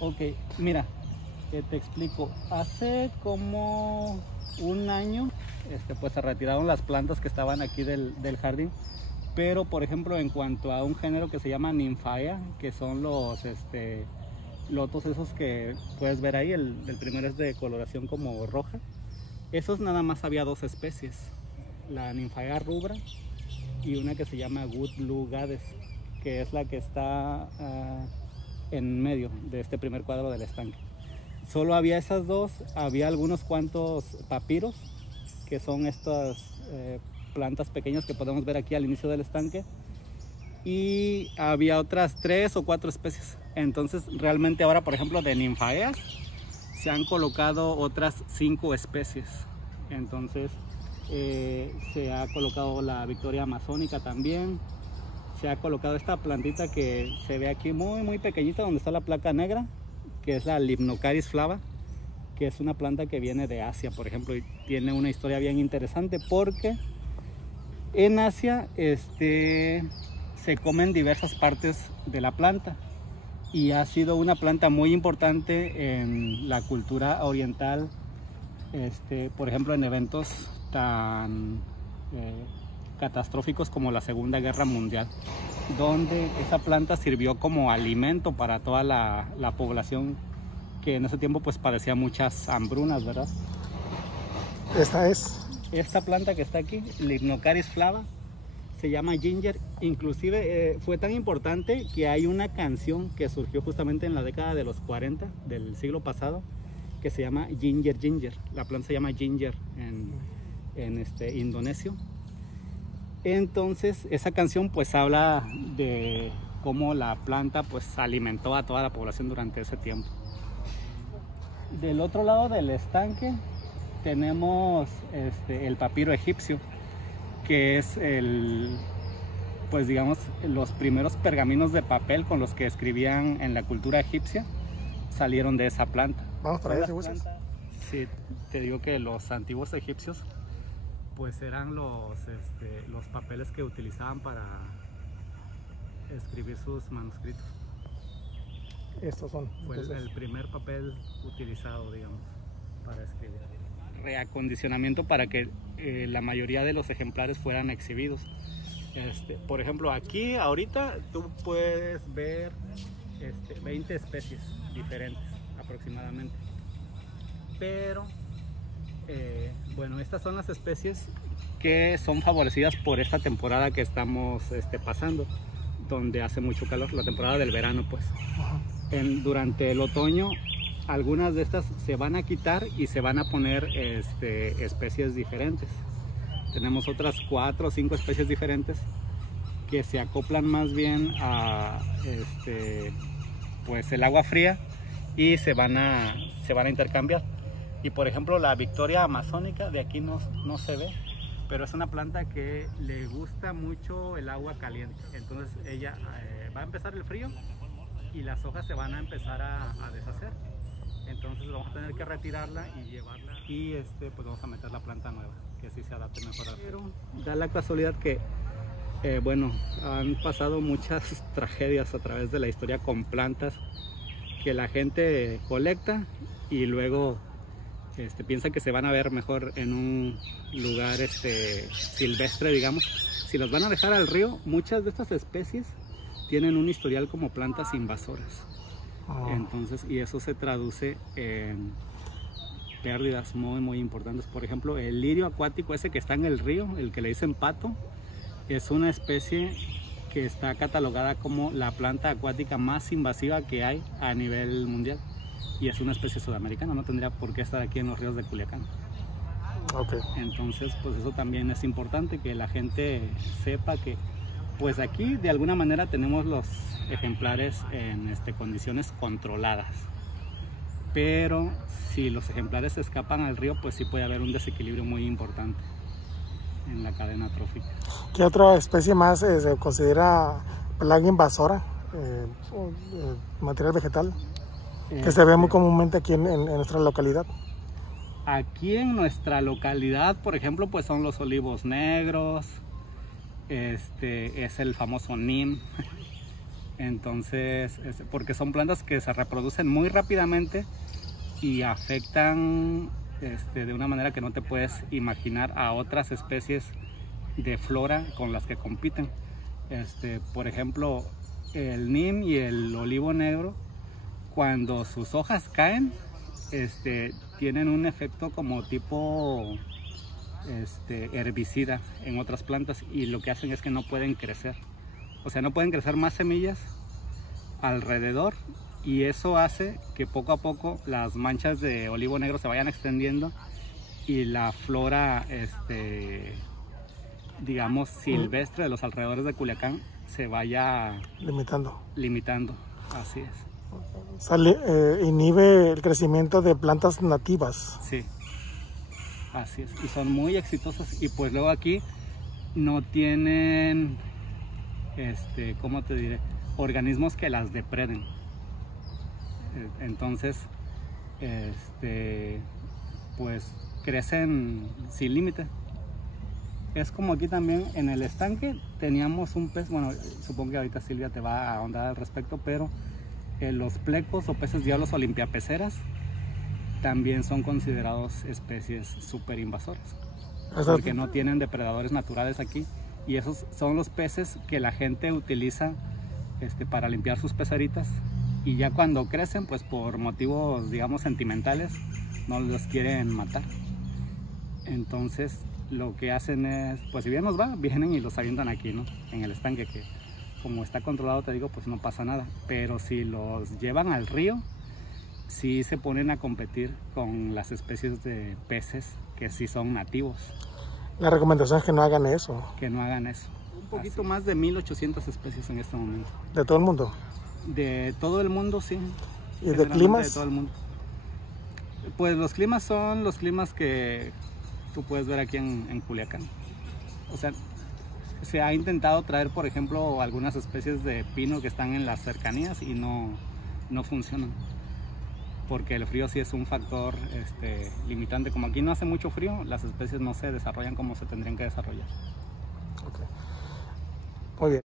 Ok, mira, te explico. Hace como un año, pues se retiraron las plantas que estaban aquí del jardín. Pero, por ejemplo, en cuanto a un género que se llama Nymphaea, que son los lotos esos que puedes ver ahí, el primero es de coloración como roja. Esos nada más había dos especies, la Nymphaea rubra y una que se llama Good Blue Goddess, que es la que está en medio de este primer cuadro del estanque. Solo había esas dos, había algunos cuantos papiros, que son estas plantas pequeñas que podemos ver aquí al inicio del estanque, y había otras 3 o 4 especies. Entonces realmente ahora, por ejemplo, de Nymphaeas se han colocado otras 5 especies. Entonces se ha colocado la Victoria amazónica también. Se ha colocado esta plantita que se ve aquí muy pequeñita, donde está la placa negra, que es la Limnocaris flava, que es una planta que viene de Asia, por ejemplo, y tiene una historia bien interesante porque en Asia se comen diversas partes de la planta y ha sido una planta muy importante en la cultura oriental, por ejemplo, en eventos tan catastróficos como la Segunda Guerra Mundial, donde esa planta sirvió como alimento para toda la población que en ese tiempo pues padecía muchas hambrunas, ¿verdad? Esta planta que está aquí, Limnocaris flava, se llama ginger. Inclusive fue tan importante que hay una canción que surgió justamente en la década de los 40 del siglo pasado que se llama Ginger Ginger. La planta se llama ginger en indonesio. Entonces esa canción pues habla de cómo la planta pues alimentó a toda la población durante ese tiempo. Del otro lado del estanque tenemos el papiro egipcio, que es pues digamos los primeros pergaminos de papel con los que escribían en la cultura egipcia, salieron de esa planta. Vamos para allá, sí, te digo que los antiguos egipcios pues eran los papeles que utilizaban para escribir sus manuscritos. Estos son. Fue el primer papel utilizado, digamos, para escribir. Reacondicionamiento para que la mayoría de los ejemplares fueran exhibidos. Por ejemplo, aquí ahorita tú puedes ver 20 especies diferentes aproximadamente. Pero bueno, estas son las especies que son favorecidas por esta temporada que estamos pasando, donde hace mucho calor, la temporada del verano pues. Durante el otoño algunas de estas se van a quitar y se van a poner especies diferentes. Tenemos otras 4 o 5 especies diferentes que se acoplan más bien a pues el agua fría y se van a intercambiar. Y por ejemplo la Victoria amazónica de aquí no se ve, pero es una planta que le gusta mucho el agua caliente. Entonces ella va a empezar el frío y las hojas se van a empezar a deshacer. Entonces vamos a tener que retirarla y llevarla, y pues vamos a meter la planta nueva que sí se adapte mejor al frío. Da la casualidad que bueno, han pasado muchas tragedias a través de la historia con plantas que la gente colecta y luego piensa que se van a ver mejor en un lugar silvestre, digamos. Si los van a dejar al río, muchas de estas especies tienen un historial como plantas invasoras. Entonces, y eso se traduce en pérdidas muy importantes. Por ejemplo, el lirio acuático ese que está en el río, el que le dicen pato, es una especie que está catalogada como la planta acuática más invasiva que hay a nivel mundial. Y es una especie sudamericana, no tendría por qué estar aquí en los ríos de Culiacán. Entonces, pues eso también es importante, que la gente sepa que pues aquí de alguna manera tenemos los ejemplares en condiciones controladas. Pero si los ejemplares se escapan al río, pues sí puede haber un desequilibrio muy importante en la cadena trófica. ¿Qué otra especie más se considera plaga invasora? Material vegetal que se ve muy comúnmente aquí en nuestra localidad. Aquí en nuestra localidad, por ejemplo, pues son los olivos negros, es el famoso nim, Entonces, porque son plantas que se reproducen muy rápidamente y afectan de una manera que no te puedes imaginar a otras especies de flora con las que compiten. Por ejemplo, el nim y el olivo negro, cuando sus hojas caen, tienen un efecto como tipo herbicida en otras plantas, y lo que hacen es que no pueden crecer. O sea, no pueden crecer más semillas alrededor, y eso hace que poco a poco las manchas de olivo negro se vayan extendiendo y la flora, digamos, silvestre de los alrededores de Culiacán se vaya limitando. Así es. Inhibe el crecimiento de plantas nativas. Sí, así es. Y son muy exitosas, y pues luego aquí no tienen, ¿cómo te diré? Organismos que las depreden. Entonces, pues crecen sin límite. Es como aquí también en el estanque teníamos un pez, bueno, supongo que ahorita Silvia te va a ahondar al respecto, pero los plecos o peces diablos o limpiapeceras también son considerados especies súper invasoras, porque no tienen depredadores naturales aquí, y esos son los peces que la gente utiliza para limpiar sus peceritas, y ya cuando crecen, pues por motivos, digamos, sentimentales, no los quieren matar. Entonces lo que hacen es, pues si bien nos va, vienen y los avientan aquí, ¿no? En el estanque, que como está controlado, te digo, pues no pasa nada. Pero si los llevan al río, sí se ponen a competir con las especies de peces que sí son nativos. La recomendación es que no hagan eso. Que no hagan eso. Un poquito más de 1800 especies en este momento. ¿De todo el mundo? De todo el mundo, sí. ¿Y de climas? De todo el mundo. Pues los climas son los climas que tú puedes ver aquí en Culiacán. O sea, se ha intentado traer, por ejemplo, algunas especies de pino que están en las cercanías y no funcionan, porque el frío sí es un factor limitante. Como aquí no hace mucho frío, las especies no se desarrollan como se tendrían que desarrollar. Okay. Muy bien.